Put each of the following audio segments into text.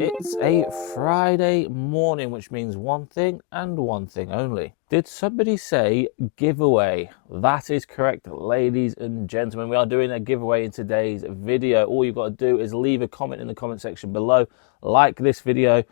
It's a Friday morning, which means one thing and one thing only. Did somebody say giveaway? That is correct, ladies and gentlemen. We are doing a giveaway in today's video. All you've got to do is leave a comment in the comment section below, like this video,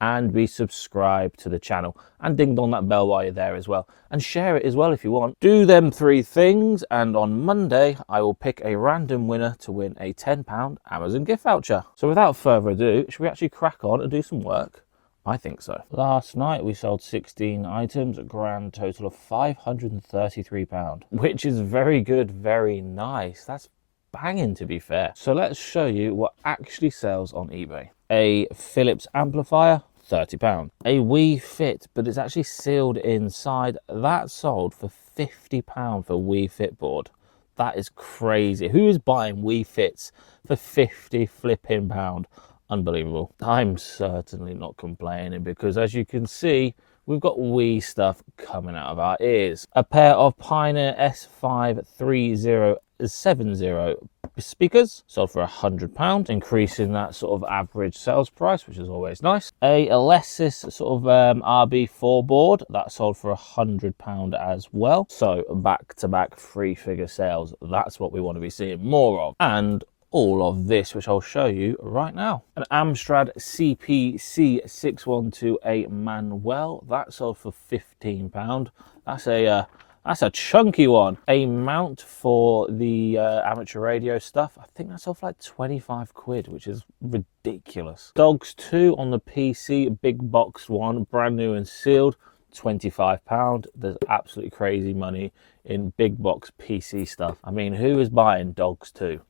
and be subscribed to the channel, and ding dong that bell while you're there as well, and share it as well if you want. Do them three things, and on Monday I will pick a random winner to win a £10 Amazon gift voucher. So without further ado, should we actually crack on and do some work? I think so. Last night we sold 16 items, a grand total of £533, which is very good, very nice. That's banging, to be fair. So let's show you what actually sells on eBay. A Philips amplifier, £30. A Wii Fit, but it's actually sealed inside, that sold for £50 for Wii Fit board. That is crazy. Who is buying Wii Fits for 50 flipping pound? Unbelievable. I'm certainly not complaining, because as you can see, we've got Wii stuff coming out of our ears. A pair of Pioneer S53070 speakers sold for £100, increasing that sort of average sales price, which is always nice. A Alesis sort of RB4 board that sold for £100 as well. So back-to-back three-figure sales. That's what we want to be seeing more of. And all of this, which I'll show you right now. An Amstrad CPC612A Manuel that sold for £15. That's a chunky one. A mount for the amateur radio stuff. I think that sold for like 25 quid, which is ridiculous. Dogs 2 on the PC, big box one, brand new and sealed, £25. There's absolutely crazy money in big box PC stuff. I mean, who is buying Dogs 2?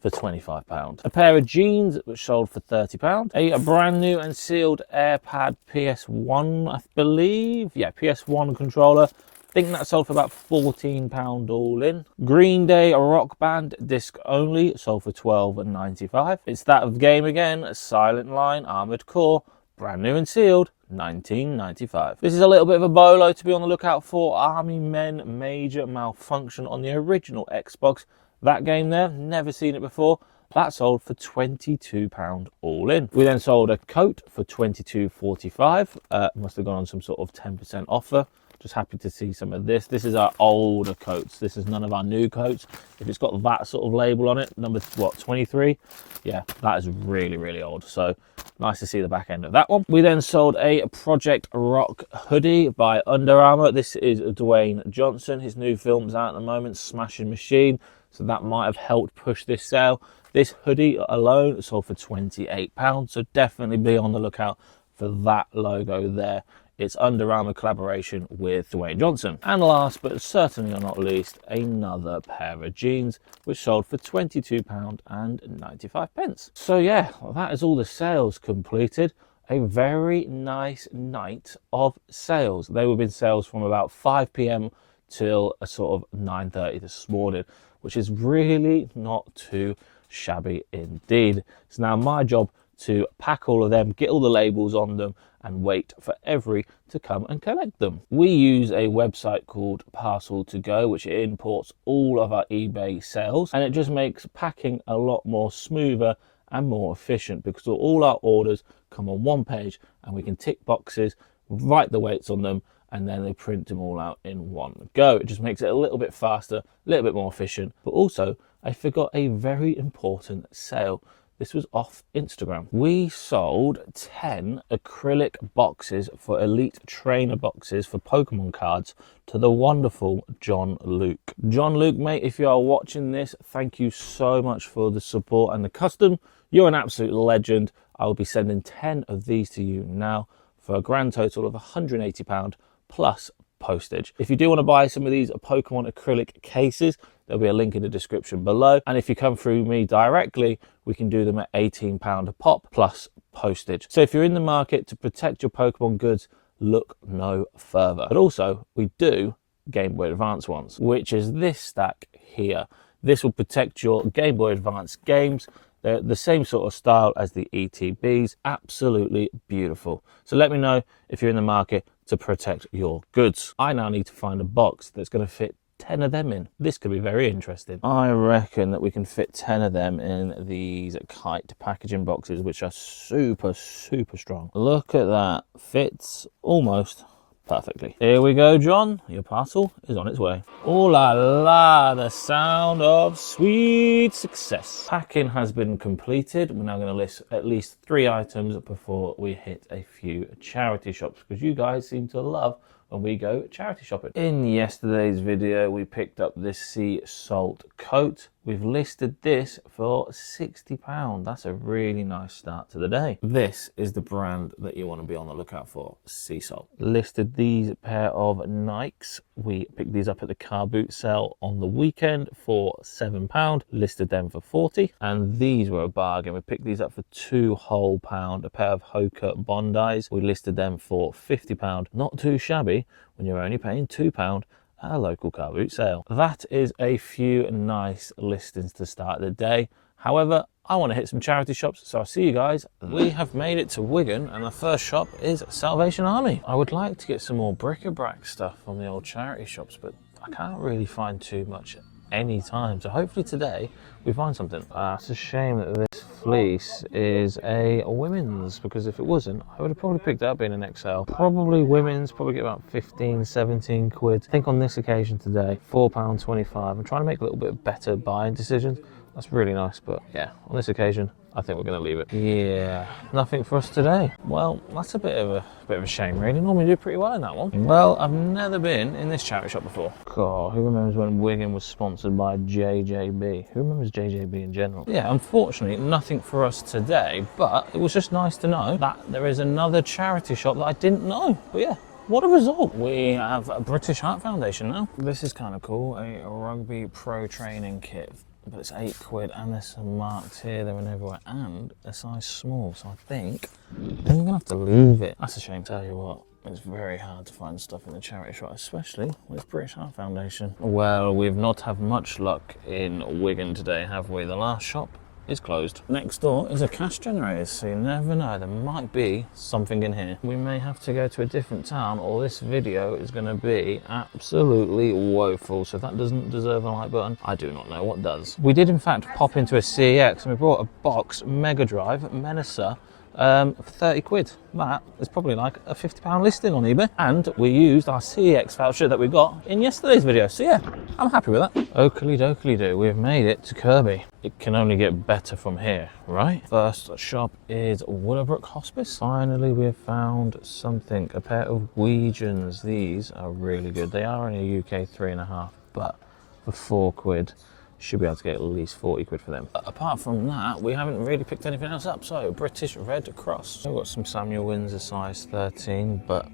For £25. A pair of jeans which sold for £30. A brand new and sealed AirPad PS1, I believe. Yeah, PS1 controller. I think that sold for about £14 all in. Green Day Rock Band disc only sold for £12.95. It's that game again, Silent Line Armored Core, brand new and sealed, £19.95. This is a little bit of a bolo to be on the lookout for. Army Men Major Malfunction on the original Xbox. That game there, never seen it before. That sold for £22 all in. We then sold a coat for £22.45. Must have gone on some sort of 10% offer. Just happy to see some of this. This is our older coats. This is none of our new coats. If it's got that sort of label on it, number, what, 23? Yeah, that is really, really old. So nice to see the back end of that one. We then sold a Project Rock hoodie by Under Armour. This is Dwayne Johnson. His new film's out at the moment, Smashing Machine. So that might have helped push this sale. This hoodie alone sold for £28. So definitely be on the lookout for that logo there. It's Under Armour collaboration with Dwayne Johnson. And last but certainly not least, another pair of jeans, which sold for £22.95. So yeah, that is all the sales completed. A very nice night of sales. They were in sales from about 5 p.m. till a sort of 9:30 this morning, which is really not too shabby indeed. It's now my job to pack all of them, get all the labels on them, and wait for every to come and collect them. We use a website called Parcel to Go, which imports all of our eBay sales, and it just makes packing a lot more smoother and more efficient, because all our orders come on one page and we can tick boxes, write the weights on them, and then they print them all out in one go. It just makes it a little bit faster, a little bit more efficient. But also, I forgot a very important sale. This was off Instagram. We sold 10 acrylic boxes for Elite Trainer boxes for Pokemon cards to the wonderful John Luke. John Luke, mate, if you are watching this, thank you so much for the support and the custom. You're an absolute legend. I will be sending 10 of these to you now for a grand total of £180 plus postage. If you do want to buy some of these Pokemon acrylic cases, there'll be a link in the description below. And if you come through me directly, we can do them at £18 a pop plus postage. So if you're in the market to protect your Pokemon goods, look no further. But also, we do Game Boy Advance ones, which is this stack here. This will protect your Game Boy Advance games. They're the same sort of style as the ETBs. Absolutely beautiful. So let me know if you're in the market to protect your goods. I now need to find a box that's going to fit 10 of them in. This could be very interesting. I reckon that we can fit 10 of them in these kite packaging boxes, which are super, super strong. Look at that. Fits almost perfectly. Here we go, John. Your parcel is on its way. Oh la la, the sound of sweet success. Packing has been completed. We're now going to list at least 3 items before we hit a few charity shops, because you guys seem to love when we go charity shopping. In yesterday's video, we picked up this sea salt coat. We've listed this for £60. That's a really nice start to the day. This is the brand that you want to be on the lookout for, sea salt. Listed these pair of Nikes. We picked these up at the car boot sale on the weekend for £7. Listed them for 40, and these were a bargain. We picked these up for £2 whole. A pair of Hoka Bondis. We listed them for £50. Not too shabby when you're only paying £2 at a local car boot sale. That is a few nice listings to start the day. However, I want to hit some charity shops, so I'll see you guys. We have made it to Wigan, and the first shop is Salvation Army. I would like to get some more bric-a-brac stuff from the old charity shops, but I can't really find too much any time, so hopefully today we find something. It's a shame that this fleece is a women's, because if it wasn't, I would have probably picked it up in an XL. Probably women's, probably get about 15, 17 quid. I think on this occasion today, £4.25. I'm trying to make a little bit better buying decisions. That's really nice, but yeah, on this occasion, I think we're going to leave it. Yeah, nothing for us today. Well, that's a bit of a shame, really. Normally do pretty well in that one. Well, I've never been in this charity shop before. God, who remembers when Wigan was sponsored by JJB? Who remembers JJB in general? Yeah, unfortunately, nothing for us today, but it was just nice to know that there is another charity shop that I didn't know. But yeah, what a result. We have a British Heart Foundation now. This is kind of cool, a rugby pro training kit. But it's 8 quid, and there's some marks here, there and everywhere, and a size small, so I think I'm gonna have to leave it. That's a shame. Tell you what, it's very hard to find stuff in the charity shop, especially with British Heart Foundation. Well, we've not had much luck in Wigan today, have we? The last shop is closed. Next door is a cash generator, so you never know, there might be something in here. We may have to go to a different town, or this video is going to be absolutely woeful. So if that doesn't deserve a like button, I do not know what does. We did in fact pop into a CEX, and we brought a box Mega Drive Menacer for 30 quid. That is probably like a £50 listing on eBay, and we used our CEX voucher that we got in yesterday's video, so yeah, I'm happy with that. Oakley dokley do, we've made it to Kirby. It can only get better from here, right? First shop is Willowbrook Hospice. Finally, we have found something, a pair of Weegians. These are really good. They are only a UK 3.5, but for 4 quid, should be able to get at least 40 quid for them. Apart from that, we haven't really picked anything else up. So, British Red Cross. We've got some Samuel Windsor size 13, but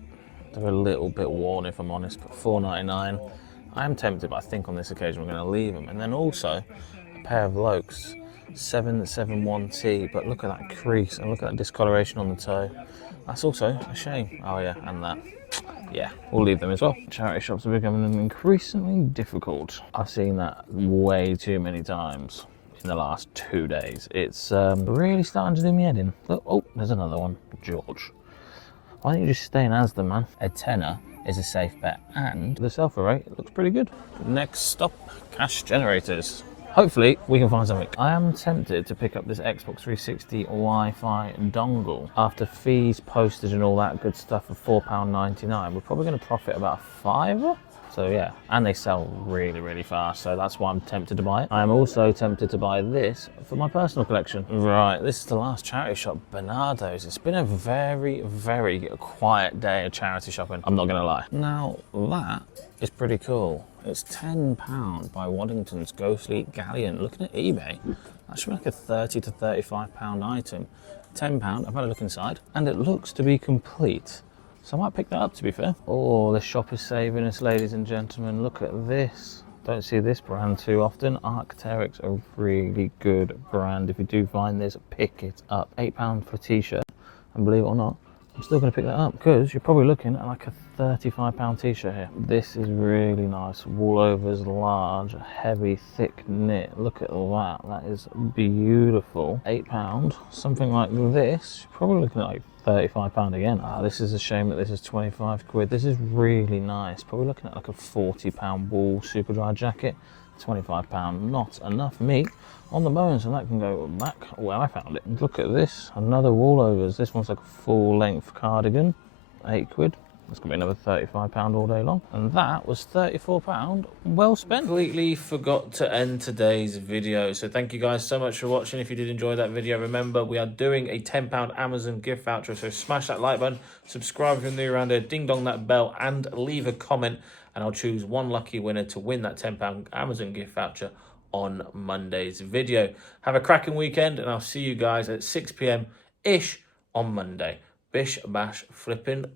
they're a little bit worn if I'm honest, but £4.99. I am tempted, but I think on this occasion we're going to leave them. And then also, a pair of Lokes, 771T, but look at that crease and look at that discoloration on the toe. That's also a shame. Oh yeah, and that. Yeah, we'll leave them as well. Charity shops are becoming increasingly difficult. I've seen that way too many times in the last 2 days. It's really starting to do me head in. Oh, there's another one. George. Why don't you just stay in Asda, man? A tenner is a safe bet, and the sell-through rate looks pretty good. Next stop, cash generators. Hopefully we can find something. I am tempted to pick up this Xbox 360 Wi-Fi dongle. After fees, postage and all that good stuff for £4.99, we're probably going to profit about a £5. So yeah, and they sell really, really fast, so that's why I'm tempted to buy it. I am also tempted to buy this for my personal collection. Right, this is the last charity shop, Bernardo's. It's been a very, very quiet day of charity shopping, I'm not gonna lie. Now, that is pretty cool. It's £10 by Waddington's Ghostly Galleon. Looking at eBay, that should be like a £30 to £35 item. £10, I've had a look inside, and it looks to be complete. So I might pick that up, to be fair. Oh, the shop is saving us, ladies and gentlemen. Look at this. Don't see this brand too often. Arc'teryx, a really good brand. If you do find this, pick it up. £8 for a t-shirt. And believe it or not, I'm still going to pick that up because you're probably looking at like a £35 t-shirt here. This is really nice. Wool overs, large, heavy, thick knit. Look at that. That is beautiful. £8. Something like this, you're probably looking at like £35 again. Ah, this is a shame that this is 25 quid. This is really nice. Probably looking at like a £40 wool super dry jacket. £25, not enough meat on the bones, and that can go back where I found it. Look at this, another wool overs. This one's like a full length cardigan, 8 quid. That's gonna be another £35 all day long. And that was £34 well spent. Completely forgot to end today's video. So thank you guys so much for watching. If you did enjoy that video, remember we are doing a £10 Amazon gift voucher. So smash that like button, subscribe if you're new around here, ding dong that bell, and leave a comment. And I'll choose one lucky winner to win that £10 Amazon gift voucher on Monday's video. Have a cracking weekend, and I'll see you guys at 6 p.m. ish on Monday. Bish bash flipping.